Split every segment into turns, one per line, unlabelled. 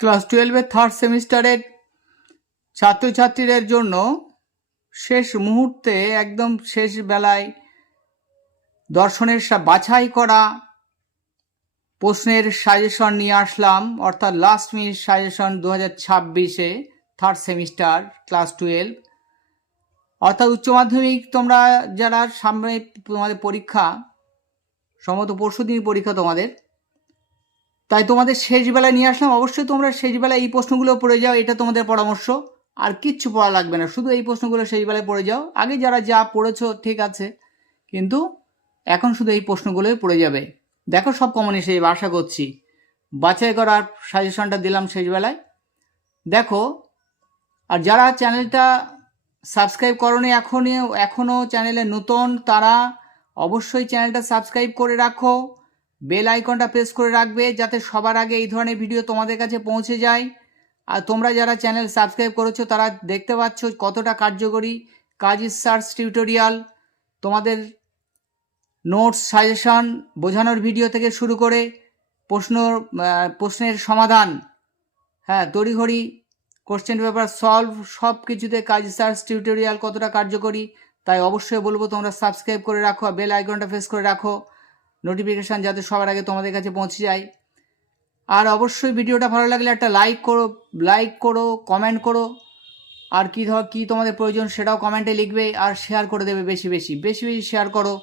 Class টুয়েলভের third সেমিস্টারের ছাত্রছাত্রীদের জন্য শেষ মুহূর্তে একদম শেষ বেলায় দর্শনের বাছাই করা প্রশ্নের সাজেশন নিয়ে আসলাম, অর্থাৎ লাস্ট মিনিট সাজেশন দু হাজার ছাব্বিশে থার্ড সেমিস্টার ক্লাস টুয়েলভ অর্থাৎ উচ্চ মাধ্যমিক তোমরা যারা সামনে তোমাদের পরীক্ষা, সম্ভবত পরশু দিন পরীক্ষা তোমাদের তাই তোমাদের শেষ বেলায় নিয়ে আসলাম। অবশ্যই তোমরা শেষ বেলায় এই প্রশ্নগুলো পড়ে যাও, এটা তোমাদের পরামর্শ। আর কিচ্ছু পড়া লাগবে না, শুধু এই প্রশ্নগুলো শেষ বেলায় পড়ে যাও। আগে যারা যা পড়েছো, ঠিক আছে, কিন্তু এখন শুধু এই প্রশ্নগুলোই পড়ে যাবে। দেখো সব কমন এসে আশা করছি। বাছাই করার সাজেশনটা দিলাম শেষ বেলায় দেখো, আর যারা চ্যানেলটা সাবস্ক্রাইব করনি এখনই এখনও চ্যানেলে নতুন, তারা অবশ্যই চ্যানেলটা সাবস্ক্রাইব করে রাখো। বেল আইকনটা প্রেস করে রাখবে যাতে সবার আগে এই ধরনের ভিডিও তোমাদের কাছে পৌঁছে যায়। আর তোমরা যারা চ্যানেল সাবস্ক্রাইব করেছ, তারা দেখতে পাচ্ছ কতটা কার্যকরী কাজ সার্চ টিউটোরিয়াল। তোমাদের নোটস, সাজেশন বোঝানোর ভিডিও থেকে শুরু করে প্রশ্ন প্রশ্নের সমাধান হ্যাঁ তড়িঘড়ি কোশ্চেন পেপার সলভ সব কিছুতে কাজ সার্চ টিউটোরিয়াল কতটা কার্যকরী, তাই অবশ্যই বলব তোমরা সাবস্ক্রাইব করে রাখো বেল আইকনটা প্রেস করে রাখো। নোটিফিকেশান যাতে সবার আগে তোমাদের কাছে পৌঁছে যায়। আর অবশ্যই ভিডিওটা ভালো লাগলে একটা লাইক করো লাইক করো কমেন্ট করো। আর কী ধর, কী তোমাদের প্রয়োজন সেটাও কমেন্টে লিখবে আর শেয়ার করে দেবে বেশি বেশি। বেশি বেশি শেয়ার করো,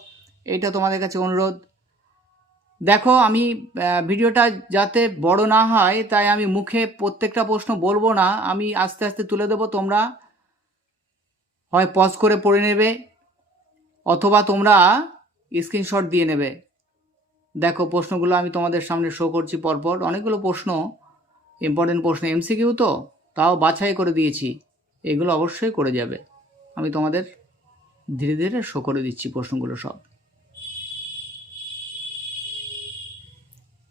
এটা তোমাদের কাছে অনুরোধ। দেখো, আমি ভিডিওটা যাতে বড় না হয়, তাই আমি মুখে প্রত্যেকটা প্রশ্ন বলব না। আমি আস্তে আস্তে তুলে দেবো, তোমরা হয় পজ করে পড়ে নেবে, অথবা তোমরা স্ক্রিনশট দিয়ে নেবে। দেখো, প্রশ্নগুলো আমি তোমাদের সামনে শো করছি পরপর। অনেকগুলো প্রশ্ন ইম্পর্টেন্ট প্রশ্ন এমসিকিউ তো, তাও বাছাই করে দিয়েছি। এগুলো অবশ্যই করে যাবে। আমি তোমাদের ধীরে ধীরে শো করে দিচ্ছি প্রশ্নগুলো সব।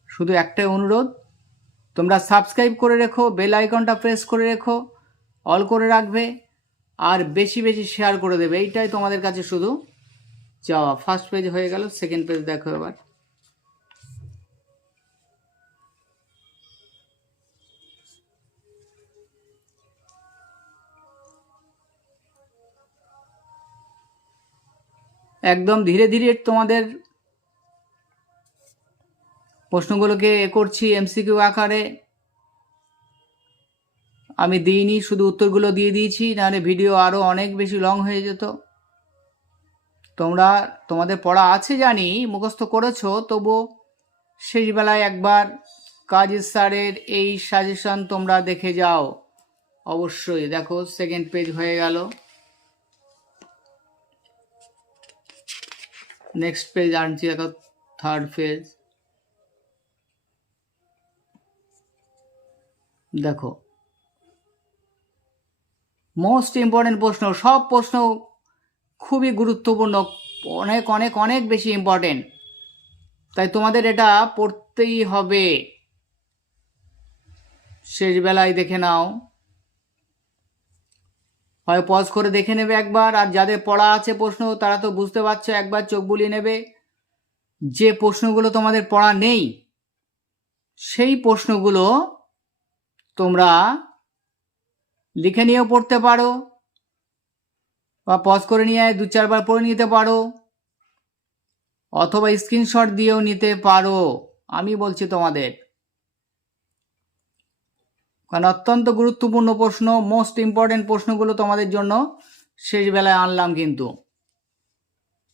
শুধু একটাই অনুরোধ, তোমরা সাবস্ক্রাইব করে রেখো বেল আইকনটা প্রেস করে রেখো অল করে রাখবে, আর বেশি বেশি শেয়ার করে দেবে। এইটাই তোমাদের কাছে শুধু চাওয়া। ফার্স্ট পেজ হয়ে গেল সেকেন্ড পেজ দেখো এবার। একদম ধীরে ধীরে তোমাদের প্রশ্নগুলোকে এ করছি এমসিকিউ আকারে। আমি দিইনি, শুধু উত্তরগুলো দিয়ে দিয়েছি, নাহলে ভিডিও আরও অনেক বেশি লং হয়ে যেত। তোমরা, তোমাদের পড়া আছে জানি, মুখস্থ করেছ তবু শেষবেলায় একবার কাজের স্যারের এই সাজেশন তোমরা দেখে যাও। অবশ্যই, দেখো সেকেন্ড পেজ হয়ে গেল। নেক্সট পেজ আনছি দেখো থার্ড পেজ দেখো মোস্ট ইম্পর্টেন্ট প্রশ্ন, সব প্রশ্ন খুবই গুরুত্বপূর্ণ, অনেক অনেক অনেক বেশি ইম্পর্টেন্ট তাই তোমাদের এটা পড়তেই হবে। শেষ বেলায় দেখে নাও। হয় পজ করে দেখে নেবে একবার, আর যাদের পড়া আছে প্রশ্ন, তারা তো বুঝতে পারছ, একবার চোখ বুলিয়ে নেবে। যে প্রশ্নগুলো তোমাদের পড়া নেই, সেই প্রশ্নগুলো তোমরা লিখে নিয়েও পড়তে পারো, বা পজ করে নিয়ে দু চারবার পড়ে নিতে পারো, অথবা স্ক্রিনশট দিয়েও নিতে পারো। আমি বলছি তোমাদের কারণ অত্যন্ত গুরুত্বপূর্ণ প্রশ্ন মোস্ট ইম্পর্টেন্ট প্রশ্নগুলো তোমাদের জন্য শেষ বেলায় আনলাম কিন্তু।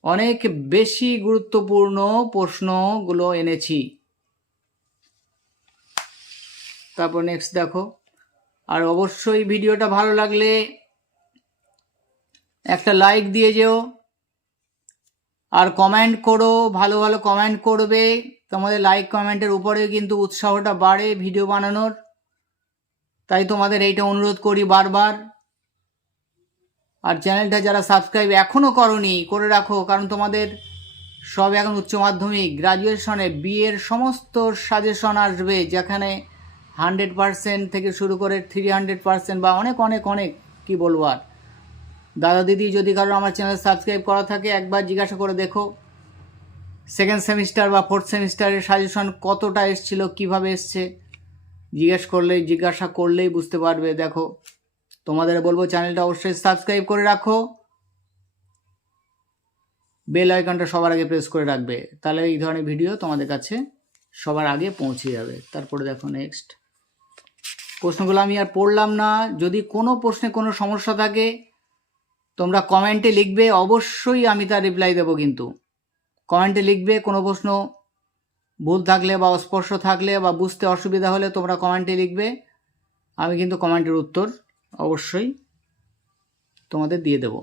অনেক বেশি গুরুত্বপূর্ণ প্রশ্নগুলো এনেছি। তারপর নেক্সট দেখো। আর অবশ্যই ভিডিওটা ভালো লাগলে একটা লাইক দিয়ে যেও। আর কমেন্ট করো, ভালো ভালো কমেন্ট করবে। তোমাদের লাইক কমেন্টের উপরে কিন্তু উৎসাহটা বাড়ে ভিডিও বানানোর। তাই তোমাদের এইটা অনুরোধ করি বারবার। আর চ্যানেলটা যারা সাবস্ক্রাইব এখনও করনি, করে রাখো, কারণ তোমাদের সব এখন উচ্চ মাধ্যমিক গ্রাজুয়েশনে বিয়ের সমস্ত সাজেশন আসবে, যেখানে হান্ড্রেড পার্সেন্ট থেকে শুরু করে থ্রি হান্ড্রেড পার্সেন্ট বা অনেক অনেক অনেক, কি বলব আর। দাদা দিদি যদি কারও আমার চ্যানেল সাবস্ক্রাইব করা থাকে, একবার জিজ্ঞাসা করে দেখো সেকেন্ড সেমিস্টার বা ফোর্থ সেমিস্টারের সাজেশন কতটা এসছিল, কীভাবে এসছে। জিজ্ঞেস করলেই, জিজ্ঞাসা করলেই বুঝতে পারবে, দেখো। তোমাদের বলব চ্যানেলটা অবশ্যই সাবস্ক্রাইব করে রাখো। বেল আইকনটা সবার আগে প্রেস করে রাখবে। তাহলে এই ধরনের ভিডিও তোমাদের কাছে সবার আগে পৌঁছে যাবে। তারপরে দেখো নেক্সট প্রশ্নগুলো আমি আর পড়লাম না। যদি কোনো প্রশ্নে কোনো সমস্যা থাকে, তোমরা কমেন্টে লিখবে। অবশ্যই আমি তার রিপ্লাই দেবো কিন্তু। কমেন্টে লিখবে কোনো প্রশ্ন। ভুল থাকলে বা অস্পর্শ থাকলে বা বুঝতে অসুবিধা হলে তোমরা কমেন্টে লিখবে। আমি কিন্তু কমেন্টের উত্তর অবশ্যই তোমাদের দিয়ে দেব।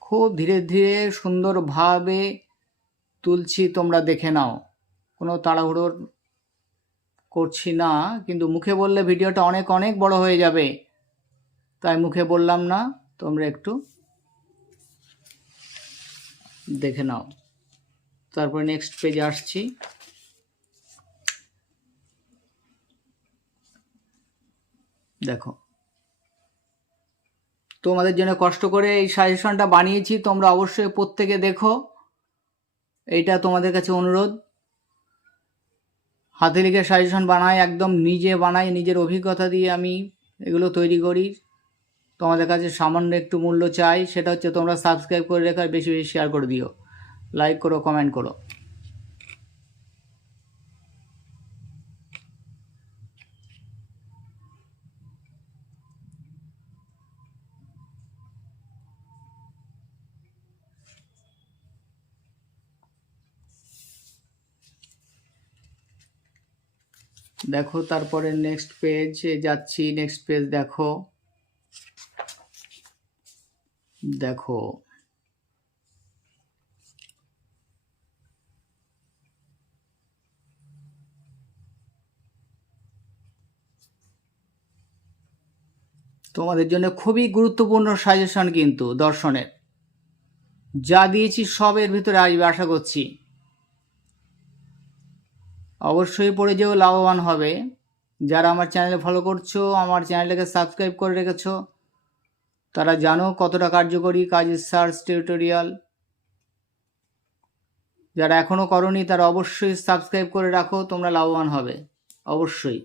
খুব ধীরে ধীরে সুন্দরভাবে তুলছি, তোমরা দেখে নাও। কোনো তাড়াহুড়োর করছি না, কিন্তু মুখে বললে ভিডিওটা অনেক অনেক বড় হয়ে যাবে। তাই মুখে বললাম না, তোমরা একটু দেখে নাও। তারপরে নেক্সট পেজে আসছি। দেখো। তোমাদের জন্য কষ্ট করে এই সাজেশনটা বানিয়েছি, তোমরা অবশ্যই প্রত্যেকে দেখো। এইটা তোমাদের কাছে অনুরোধ। হাতে লিখে সাজেশন বানাই, একদম নিজে বানাই, নিজের অভিজ্ঞতা দিয়ে আমি এগুলো তৈরি করি। তোমাদের কাছে সামান্য একটু মূল্য চাই, সেটা হচ্ছে তোমরা সাবস্ক্রাইব করে রেখে বেশি বেশি শেয়ার করে দিও। লাইক করো কমেন্ট করো। দেখো তারপরে নেক্সট পেজ যাচ্ছি। নেক্সট পেজ দেখো। দেখো। তোমাদের জন্য খুবই গুরুত্বপূর্ণ সাজেশন কিন্তু দর্শনের। যা দিয়েছি সব এর ভিতরে আসবে আশা করছি। অবশ্যই পড়ে যেও, লাভবান হবে। যারা আমার চ্যানেলে ফলো করছ, আমার চ্যানেলটাকে সাবস্ক্রাইব করে রেখেছো, তারা জানো কতটা কার্যকরী কাজ সার্চ টিউটোরিয়াল যারা এখনও করনি, তারা অবশ্যই সাবস্ক্রাইব করে রাখো, তোমরা লাভবান হবে। অবশ্যই।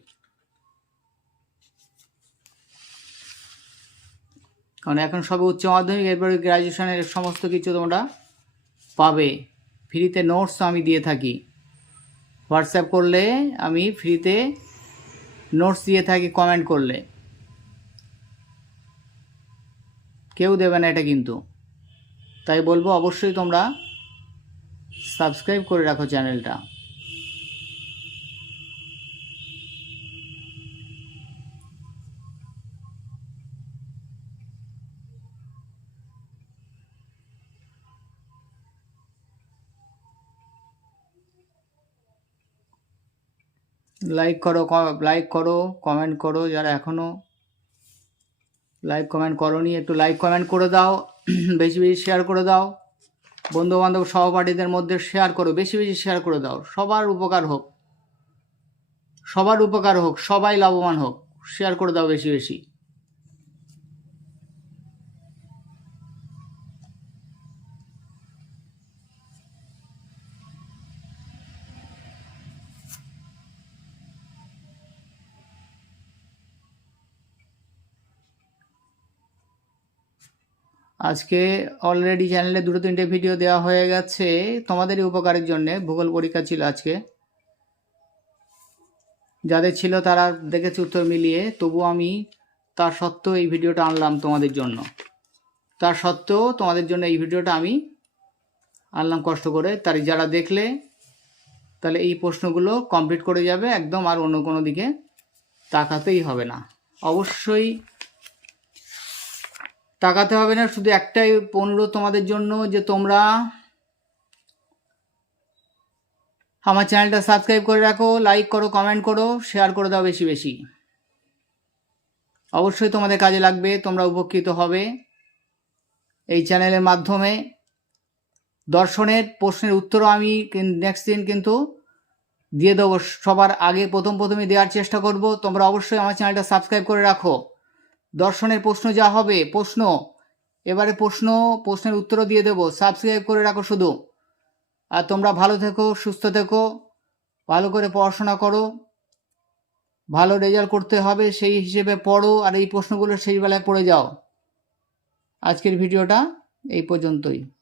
কারণ এখন সবে উচ্চ মাধ্যমিক, এরপরে গ্র্যাজুয়েশনের সমস্ত কিছু তোমরা পাবে। ফ্রিতে নোটস আমি দিয়ে থাকি। হোয়াটসঅ্যাপ করলে আমি ফ্রিতে নোটস দিয়ে থাকি কমেন্ট করলে। কেউ দেবে না এটা কিন্তু। তাই বলব অবশ্যই তোমরা সাবস্ক্রাইব করে রাখো চ্যানেলটা লাইক করো লাইক করো কমেন্ট করো যারা এখনও লাইক কমেন্ট করনি, একটু লাইক কমেন্ট করে দাও। বেশি বেশি শেয়ার করে দাও। বন্ধুবান্ধব সহপাঠীদের মধ্যে শেয়ার করো, বেশি বেশি শেয়ার করে দাও। সবার উপকার হোক। সবার উপকার হোক, সবাই লাভবান হোক। শেয়ার করে দাও বেশি বেশি। আজকে অলরেডি চ্যানেলে দুটো তিনটে ভিডিও দেওয়া হয়ে গেছে। তোমাদেরই উপকারের জন্য ভূগোল পরীক্ষা ছিল আজকে। যাদের ছিল তারা দেখেছে উত্তর মিলিয়ে, তবু আমি তার সত্ত্বেও এই ভিডিওটা আনলাম তোমাদের জন্য। তার সত্ত্বেও তোমাদের জন্য এই ভিডিওটা আমি আনলাম কষ্ট করে। তার যারা দেখলে, তাহলে এই প্রশ্নগুলো কমপ্লিট করে যাবে, একদম আর অন্য কোনো দিকে তাকাতেই হবে না। অবশ্যই তাকাতে হবে না, শুধু একটাই অনুরোধ তোমাদের জন্য যে তোমরা আমার চ্যানেলটা সাবস্ক্রাইব করে রাখো, লাইক করো, কমেন্ট করো, শেয়ার করে দাও বেশি বেশি। অবশ্যই তোমাদের কাজে লাগবে, তোমরা উপকৃত হবে এই চ্যানেলের মাধ্যমে। দর্শনের প্রশ্নের উত্তরও আমি নেক্সট দিন কিন্তু দিয়ে দেবো। সবার আগে প্রথম প্রথমে দেওয়ার চেষ্টা করব। তোমরা অবশ্যই আমার চ্যানেলটা সাবস্ক্রাইব করে রাখো। দর্শনের প্রশ্ন যা হবে, প্রশ্ন। এবারে প্রশ্ন, প্রশ্নের উত্তরও দিয়ে দেবো। সাবস্ক্রাইব করে রাখো শুধু। আর তোমরা ভালো থেকো, সুস্থ থেকো, ভালো করে পড়াশোনা করো। ভালো রেজাল্ট করতে হবে, সেই হিসেবে পড়ো, আর এই প্রশ্নগুলো সেই বেলায় পড়ে যাও। আজকের ভিডিওটা এই পর্যন্তই।